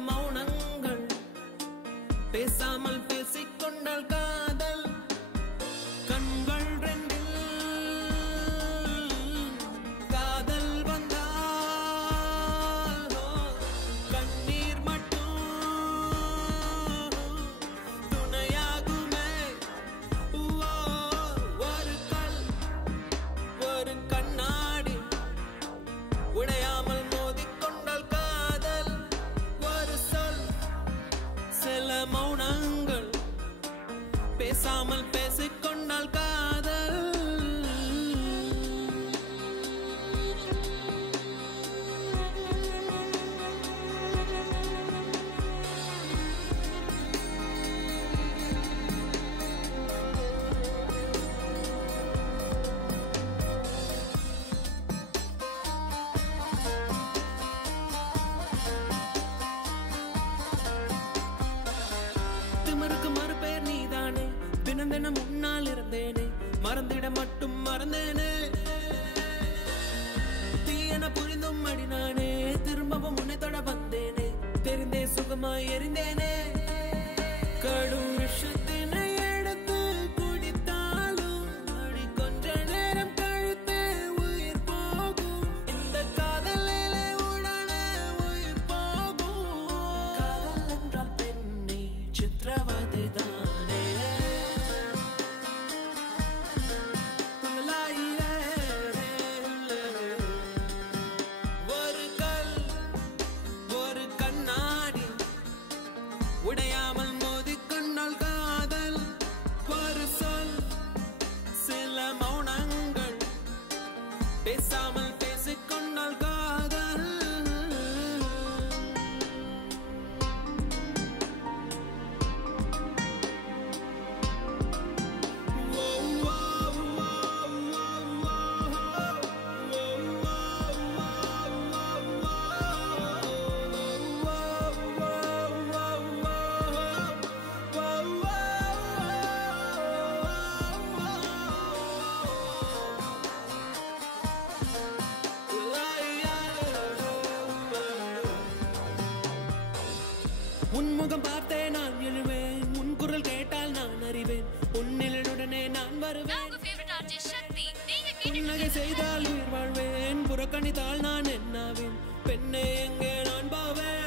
மௌனங்கள் பேசாமல் பேசிக்கொண்டால் காதல் கண்கள் ரெண்டில் காதல் வந்தால் கண்ணீர் மட்டும் துணையாகுமே ஒரு கல் ஒரு கண்ணாடி உடையாமல் மோதிக்கொண்டால் காதல் ஒரு சொல் சில மௌனங்கள் பேசாமல் பேசிக்கொண்டால் காதல் திமிருக்கு மறுபெயர் நீதானே தினம் தினம் முன்னால் இருந்தேனே மறந்திட மட்டும் மறந்தேனே தீயன புரிந்தும் அடினானே திரும்பவும் உன்னை தொட வந்தேனே தெரிந்தே சுகமாய் எரிந்தேனே கடும் விஷத்தினை எடுத்து குடித்தாலும் அடி கொஞ்ச நேரம் கழித்து உயிர் போகும் இந்த காதலிலே உடனே உயிர் போகும் காதல் என்றால் பெண்ணே சித்திரவதை தானே ஒரு கல் ஒரு கண்ணாடி உடையாமல் மோதிக்கொண்டால் காதல் ஒரு சொல் சில மௌனங்கள் பேசாமல் பேசிக்கொண்டால் காதல் உன்முகம் பார்த்தே நான் எழுவேன் உன் குரல் கேட்டால் நான் அறிவேன் உன்னிலுடனே நான் வருவேன் புன்னகை செய்தால் உயிர் வாழ்வேன் புறக்கணித்தால் நான் என்னாவேன் பெண்ணே எங்கே நான் போவேன்